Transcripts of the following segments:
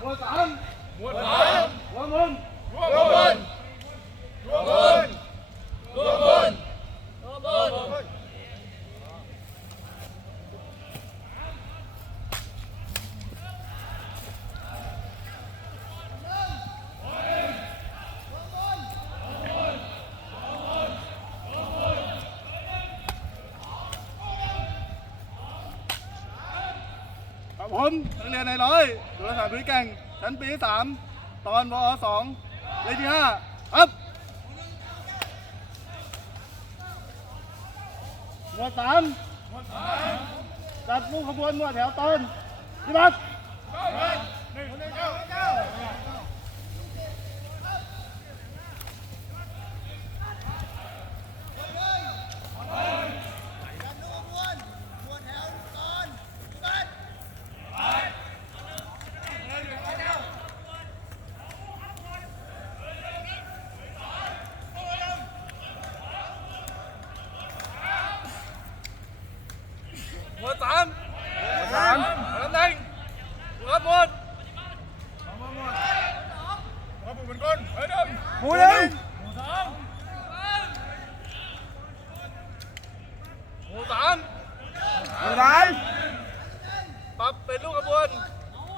หมวดสามหมวดสามหัวมุม รวมบนรวมบนรวมบนรวมบน ครับ ผมนักเรียนในร้อยสุรศักดิ์พิแก่งชั้นปีที่สามตอนวอสองเลขที่ห้าครับหมวดสามจัดลูกขบวนหมวดแถวตอนที่บัตรมวดสามหมวดสามตำแหน่งหัวหมวด รวมบนก้นเฮ้ยหนึ่ง หมู่หนึ่ง สอง หมู่สาม หนึ่ง สานปรับเป็นลูกกระบวน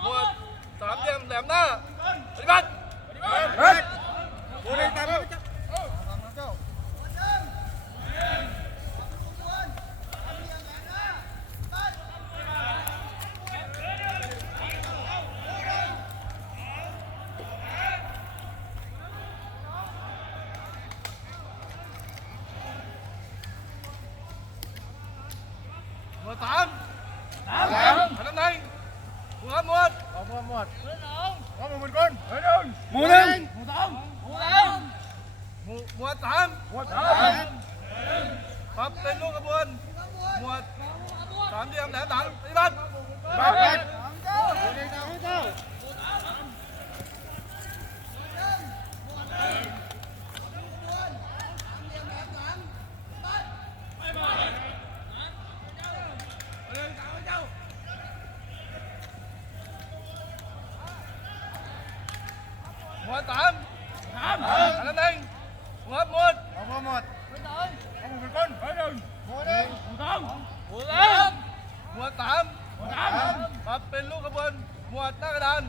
หมวดสามเหลี่ยมแหลมหน้าปฏิบัติ เฮ้ยหมู่หนึ่งตามไปจ้ะ หมวดสามสามตำแหน่งหัวหมวดรวมบนบนก้นเฮ้ยหนึ่งหมู่หนึ่งหมู่สองหมู่สามหมู่หมวดสามหมู่สามปรับเป็นลูกขบวนหมวดสามเหลี่ยมแหลมหลังปฏิบัติบ้านเล็ก หมวดสามสามตำแหน่งหัวหมวดรวมหมดรวมบนก้นเฮ้ยหนึ่งหมู่หนึ่งหมู่สองหมวดสามหมวดสามหมู่สามปรับเป็นลูกขบวนหมวดหน้ากระดาน